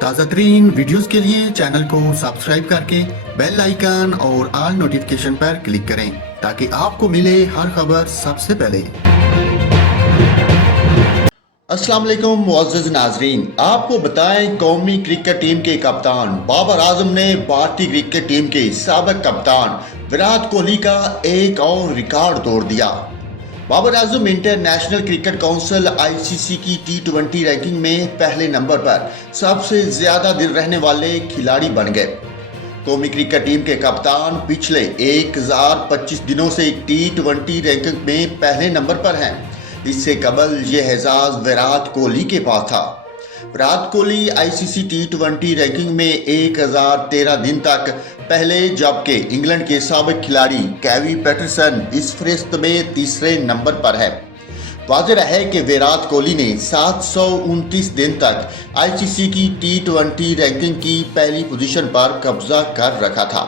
ताज़ा तरीन वीडियोस के लिए चैनल को सब्सक्राइब करके बेल आइकन और ऑल नोटिफिकेशन पर क्लिक करें ताकि आपको मिले हर खबर सबसे पहले। अस्सलाम वालेकुम मुअज़्ज़ज़ नाज़रीन, आपको बताएं कौमी क्रिकेट टीम के कप्तान बाबर आजम ने भारतीय क्रिकेट टीम के साबिक कप्तान विराट कोहली का एक और रिकॉर्ड तोड़ दिया। Babar Azam international cricket council ICC की T20 रैंकिंग में पहले नंबर पर सबसे ज्यादा दिन रहने वाले खिलाड़ी बन गए। कौमी क्रिकेट टीम के कप्तान पिछले 1025 दिनों से T20 रैंकिंग में पहले नंबर पर हैं। इससे कबल ये एजाज विराट कोहली के पास था। Virat Kohli ICC T20 ranking में 1013 दिन तक पहले, जबकि इंग्लैंड के साबिक खिलाड़ी केवी पैटरसन इस फहरिस्त में तीसरे नंबर पर है। वाज़ेह है कि विराट कोहली ने 729 दिन तक आईसीसी की T20 रैंकिंग की पहली पोजीशन पर कब्जा कर रखा था।